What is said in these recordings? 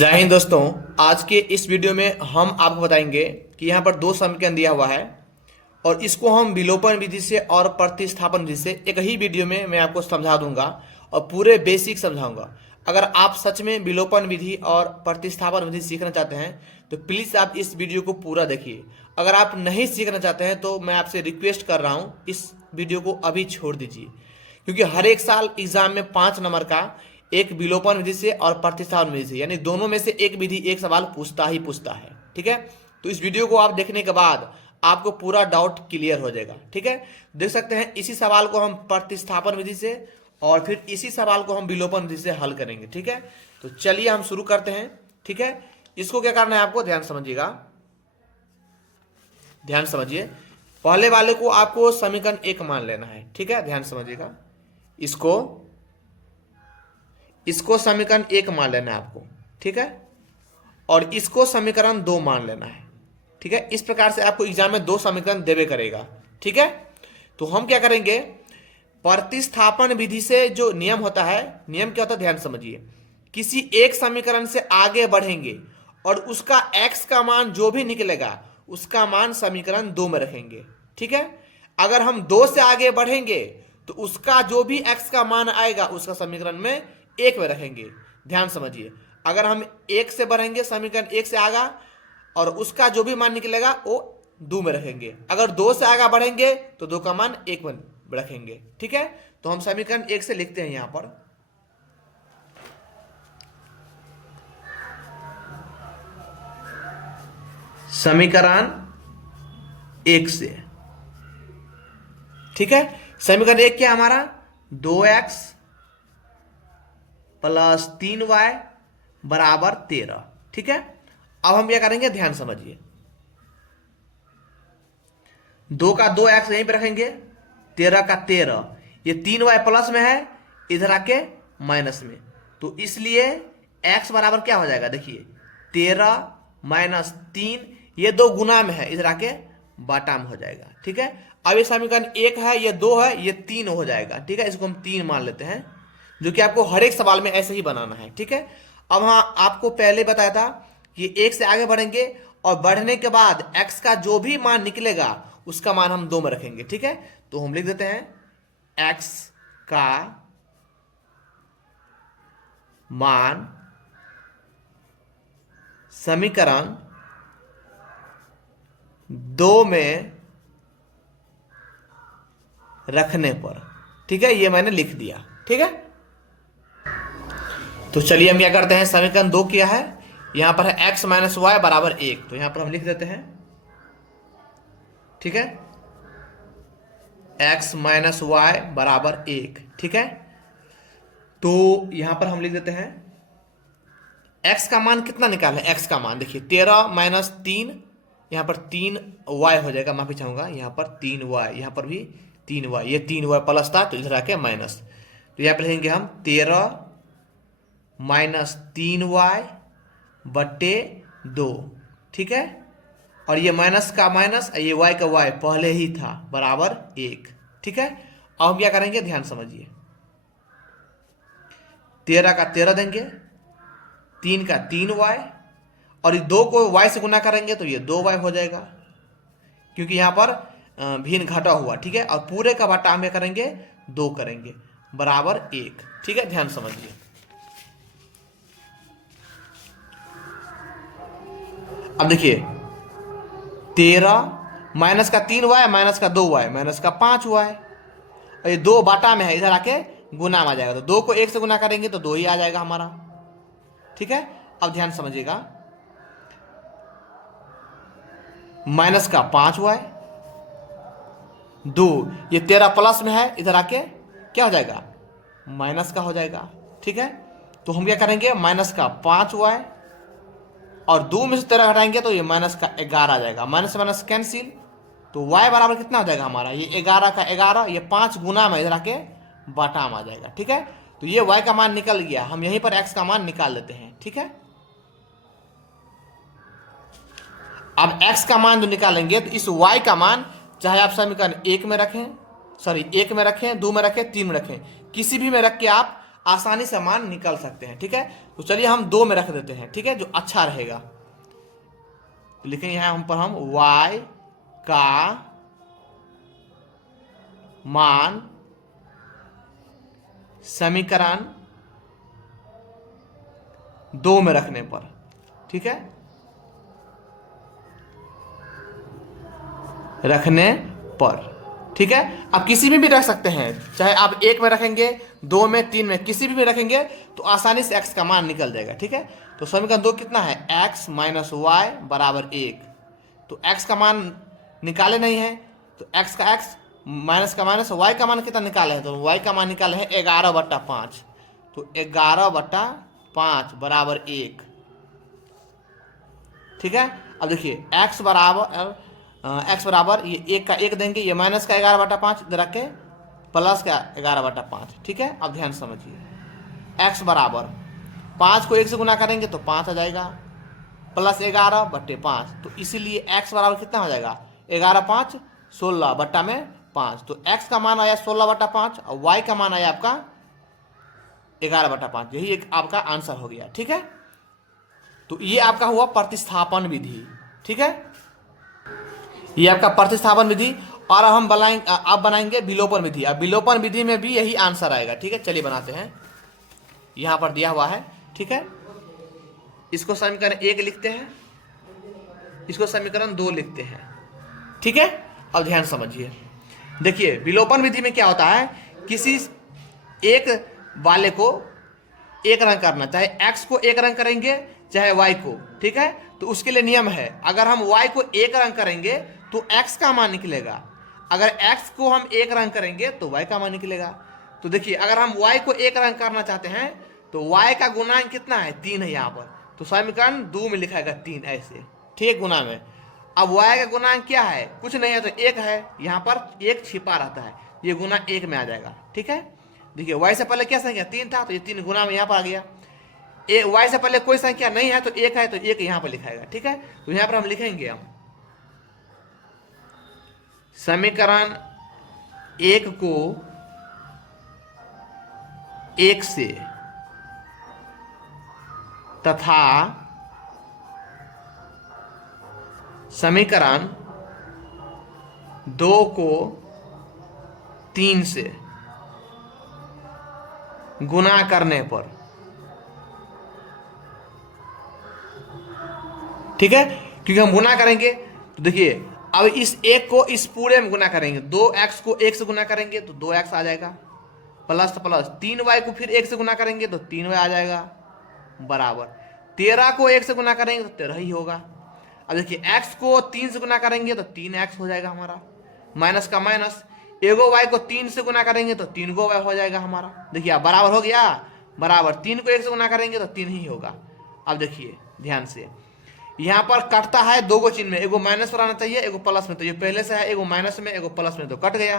जय हिंद दोस्तों। आज के इस वीडियो में हम आपको बताएंगे कि यहाँ पर दो समीकरण दिया हुआ है और इसको हम विलोपन विधि से और प्रतिस्थापन विधि से एक ही वीडियो में मैं आपको समझा दूंगा और पूरे बेसिक समझाऊंगा। अगर आप सच में विलोपन विधि और प्रतिस्थापन विधि सीखना चाहते हैं तो प्लीज़ आप इस वीडियो को पूरा देखिए। अगर आप नहीं सीखना चाहते हैं तो मैं आपसे रिक्वेस्ट कर रहा हूँ इस वीडियो को अभी छोड़ दीजिए, क्योंकि हर एक साल एग्जाम में 5 नंबर का एक विलोपन विधि से और प्रतिस्थापन विधि से यानी दोनों में से एक विधि एक सवाल पूछता ही पूछता है। ठीक है, तो इस वीडियो को आप देखने के बाद आपको पूरा डाउट क्लियर हो जाएगा। ठीक है, देख सकते हैं इसी सवाल को हम प्रतिस्थापन विधि से और फिर इसी सवाल को हम विलोपन विधि से हल करेंगे। ठीक है, तो चलिए हम शुरू करते हैं। ठीक है, इसको क्या करना है आपको ध्यान समझिएगा, ध्यान समझिए। पहले वाले को आपको समीकरण 1 मान लेना है। ठीक है, ध्यान समझिएगा, इसको समीकरण 1 मान लेना है आपको। ठीक है, और इसको समीकरण 2 मान लेना है। ठीक है, इस प्रकार से आपको एग्जाम में 2 समीकरण देवे करेगा। ठीक है, तो हम क्या करेंगे, प्रतिस्थापन विधि से जो नियम होता है, नियम क्या होता है ध्यान समझिए। किसी एक समीकरण से आगे बढ़ेंगे और उसका x का मान जो भी निकलेगा उसका मान समीकरण 2 में रखेंगे। ठीक है, अगर हम 2 से आगे बढ़ेंगे तो उसका जो भी x का मान आएगा उसका समीकरण में 1 में रखेंगे। ध्यान समझिए, अगर हम 1 से बढ़ेंगे समीकरण 1 से आगा और उसका जो भी मान निकलेगा वो 2 में रखेंगे। अगर 2 से आगा बढ़ेंगे तो 2 का मान 1 में रखेंगे। ठीक है, तो हम समीकरण 1 से लिखते हैं यहां पर, समीकरण 1 से। ठीक है, समीकरण 1 क्या हमारा 2x प्लस 3y बराबर 13। ठीक है, अब हम क्या करेंगे ध्यान समझिए, 2 का 2x यहीं पे रखेंगे, 13 का 13, ये 3y प्लस में है, इधर आके माइनस में, तो इसलिए x बराबर क्या हो जाएगा, देखिए 13 माइनस 3, ये 2 गुना में है, इधर आके बाटा में हो जाएगा। ठीक है, अब ये समीकरण 1 है, ये 2 है, ये 3 हो जाएगा। ठीक है, इसको हम 3 मान लेते हैं, जो कि आपको हर एक सवाल में ऐसे ही बनाना है। ठीक है, अब हाँ आपको पहले बताया था कि 1 से आगे बढ़ेंगे और बढ़ने के बाद x का जो भी मान निकलेगा उसका मान हम 2 में रखेंगे। ठीक है, तो हम लिख देते हैं x का मान समीकरण 2 में रखने पर। ठीक है, ये मैंने लिख दिया। ठीक है, तो चलिए हम क्या करते हैं, समीकरण 2 क्या है, यहां पर है x माइनस वाई बराबर 1, तो यहां पर हम लिख देते हैं। ठीक है, x माइनस वाई बराबर 1। ठीक है, तो यहां पर हम लिख देते हैं x का मान कितना निकालना है, x का मान देखिए 13 माइनस 3, यहां पर 3y हो जाएगा, माफी चाहूंगा, यहां पर 3y, यहां पर भी 3y, ये 3y प्लस था तो इधर आके माइनस, तो यहां पर लिखेंगे हम 13 माइनस 3y बट्टे 2। ठीक है, और ये माइनस का माइनस, ये y का y पहले ही था, बराबर 1। ठीक है, अब हम क्या करेंगे ध्यान समझिए, 13 का 13 देंगे, 3 का 3y, और ये 2 को y से गुना करेंगे तो ये 2y हो जाएगा, क्योंकि यहां पर भिन्न घटा हुआ। ठीक है, और पूरे का बटा हम करेंगे 2 करेंगे, बराबर 1। ठीक है, ध्यान समझिए, अब देखिए 13 माइनस का 3y माइनस का 2y माइनस का 5y, और ये 2 बाटा में है, इधर आके गुना में आ जाएगा, तो 2 को 1 से गुना करेंगे तो 2 ही आ जाएगा हमारा। ठीक है, अब ध्यान समझिएगा, माइनस का 5y 2, ये 13 प्लस में है, इधर आके क्या हो जाएगा माइनस का हो जाएगा। ठीक है, तो हम क्या करेंगे, माइनस का 5y और 2 में से 13 घटाएंगे तो ये माइनस का 11 आ जाएगा, माइनस माइनस कैंसिल, तो y बराबर कितना हो जाएगा हमारा, ये 11 का 11, ये 5 गुना में इधर आके बाटा में आ जाएगा। ठीक है, तो ये y का मान निकल गया, हम यहीं पर x का मान निकाल लेते हैं। ठीक है, अब x का मान जो निकालेंगे तो इस y का मान चाहे आप समीकरण 1 में रखें, 1 में रखें, 2 में रखें, 3 में रखें, किसी भी में रख के आप आसानी से मान निकल सकते हैं। ठीक है, तो चलिए हम 2 में रख देते हैं, ठीक है, जो अच्छा रहेगा। तो लिखेंगे यहाँ पर हम y का मान समीकरण 2 में रखने पर, ठीक है, रखने पर, ठीक है। आप किसी में भी रख सकते हैं, चाहे आप 1 में रखेंगे, 2 में, 3 में, किसी भी रखेंगे तो आसानी से x का मान निकल जाएगा। ठीक है, तो समीकरण 2 कितना है, x माइनस वाई बराबर 1। तो x का मान निकाले नहीं है, तो x का x माइनस का माइनस, y का मान कितना निकाले है, तो y का मान निकाले है 11/5। तो 11/5 बराबर 1। ठीक है, अब देखिए x बराबर ये 1 का 1 देंगे, ये माइनस का 11/5 इधर रख के प्लस का 11/5। ठीक है, अब ध्यान समझिए, x बराबर 5 को 1 से गुना करेंगे तो 5 आ जाएगा, प्लस 11/5। तो इसीलिए x बराबर कितना हो जाएगा, 11/5 16/5। तो x का मान आया 16/5 और y का मान आया आपका 11/5। यही एक आपका आंसर हो गया। ठीक है, तो ये आपका हुआ प्रतिस्थापन विधि। ठीक है, ये आपका प्रतिस्थापन विधि। और हम अब बनाएंगे विलोपन विधि। अब विलोपन विधि में भी यही आंसर आएगा। ठीक है, चलिए बनाते हैं, यहां पर दिया हुआ है। ठीक है, इसको समीकरण 1 लिखते हैं, इसको समीकरण 2 लिखते हैं। ठीक है, अब ध्यान समझिए, देखिए विलोपन विधि में क्या होता है, किसी एक वाले को एक रंग करना, चाहे x को एक रंग करेंगे चाहे y को। ठीक है, तो उसके लिए नियम है, अगर हम y को एक रंग करेंगे तो x का मान निकलेगा, अगर x को हम एक रंग करेंगे तो y का मान निकलेगा। तो देखिए अगर हम y को एक रंग करना चाहते हैं तो y का गुणांक कितना है, 3 है यहाँ पर, तो समीकरण 2 में लिखाएगा 3 ऐसे। ठीक है, गुना में। अब y का गुणांक क्या है, कुछ नहीं है तो 1 है, यहाँ पर 1 छिपा रहता है, ये गुना 1 में आ जाएगा। ठीक है, देखिए y से पहले क्या संख्या 3 था, तो ये 3 गुना में यहाँ पर आ गया। y से पहले कोई संख्या नहीं है तो 1 है, तो 1 यहाँ पर लिखाएगा। ठीक है, तो यहाँ पर हम लिखेंगे, हम समीकरण 1 को 1 से तथा समीकरण 2 को 3 से गुना करने पर। ठीक है, क्योंकि हम गुना करेंगे तो देखिए अब इस 1 को इस पूरे में गुना करेंगे, 2x को 1 से गुना करेंगे तो 2x आ जाएगा, प्लस प्लस 3y को फिर 1 से गुना करेंगे तो 3y आ जाएगा, बराबर 13 को 1 से गुना करेंगे तो 13 ही होगा। अब देखिए x को 3 से गुना करेंगे तो 3x हो जाएगा हमारा, माइनस का माइनस, एगो y को 3 से गुना करेंगे तो 3 गो y हो जाएगा हमारा। देखिए अब बराबर हो गया, बराबर 3 को 1 से गुना करेंगे तो 3 ही होगा। अब देखिए ध्यान से, यहाँ पर कटता है 2 गो चिन्ह में, एगो माइनस पर आना चाहिए, एगो प्लस में, तो ये पहले से है, एगो माइनस में एगो प्लस में, तो कट गया।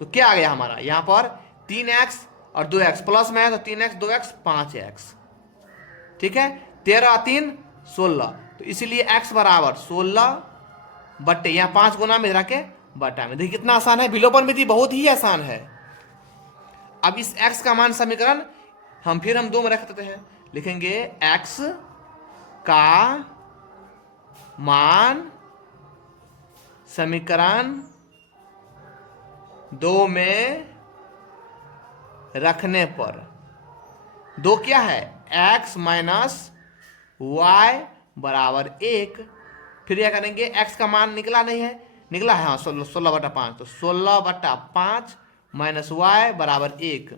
तो क्या आ गया हमारा, यहाँ पर 3x और 2x, प्लस में है तो 3x 2x 5x। ठीक है, 13 3 16, तो इसीलिए x बराबर 16 बट्टे यहाँ 5 गुना में रखे बटा में। देखिए कितना आसान है, विलोपन विधि बहुत ही आसान है। अब इस x का मान समीकरण हम 2 में रख देते हैं, लिखेंगे x का मान समीकरण 2 में रखने पर, 2 क्या है, x माइनस वाई बराबर 1। फिर क्या करेंगे, x का मान निकला नहीं है, निकला है हाँ 16/5, तो 16/5 माइनस वाई बराबर 1।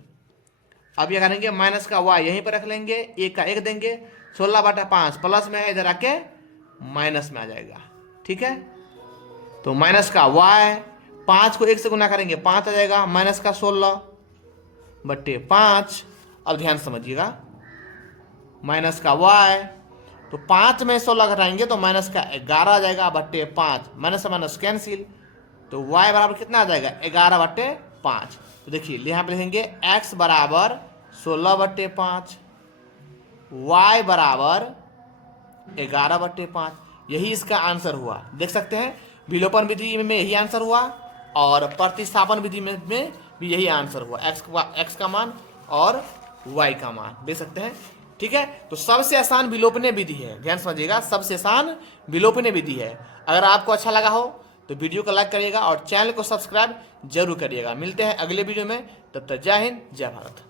अब क्या करेंगे, माइनस का y यहीं पर रख लेंगे, 1 का 1 देंगे, 16/5 प्लस में है, इधर आके माइनस में आ जाएगा। ठीक है, तो माइनस का y, 5 को 1 से गुना करेंगे 5 आ जाएगा, माइनस का 16/5। अब ध्यान समझिएगा, माइनस का y, तो 5 में 16 घटाएंगे तो माइनस का 11 आ जाएगा बट्टे 5, माइनस माइनस कैंसिल, तो y बराबर कितना आ जाएगा, 11/5। तो देखिए यहाँ पे लिखेंगे x बराबर 16/5, y बराबर 11/5। यही इसका आंसर हुआ। देख सकते हैं विलोपन विधि में यही आंसर हुआ और प्रतिस्थापन विधि में भी यही आंसर हुआ, x का मान और y का मान दे सकते हैं। ठीक है, तो सबसे आसान विलोपनीय विधि है, ध्यान समझिएगा, सबसे आसान विलोपनीय विधि है। अगर आपको अच्छा लगा हो तो वीडियो को लाइक करिएगा और चैनल को सब्सक्राइब जरूर करिएगा। मिलते हैं अगले वीडियो में, तब तक जय हिंद जय भारत।